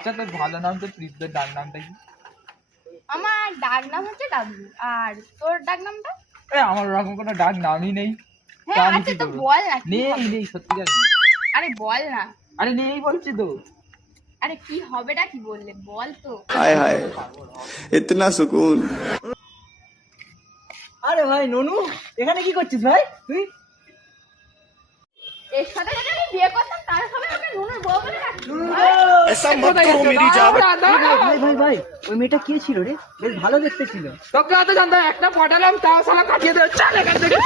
আচ্ছা তোর ভালো নাম তো প্রীতদের ডাক নামটা কি? আমার ডাক নাম হচ্ছে ডাবলু। আর তোর ডাক নামটা? আমার ওরকম কোনো ডাক নামই নেই। হ্যাঁ আচ্ছা তো বল না। নেই সত্যিকার। আরে বল না। আরে নেই বলছি তো। আরে কি হবেটা কি বললে বল তো। हाय हाय इतना सुकून। আরে ভাই ননু, এখানে কি করছিস ভাই তুই? এর সাথে যদি আমি বিয়ে করতাম তার হবে আমাকে নুনুর বউ বলে ডাকতো। ऐसा मत करो मेरी जान। ভাই ভাই ভাই, ওই মেয়েটা কে ছিল রে? বেশ ভালো দেখতে ছিল। তোকে অত জানতাম একটা পটালাম তাও শালা কাটিয়ে দেবে। চল এখান থেকে।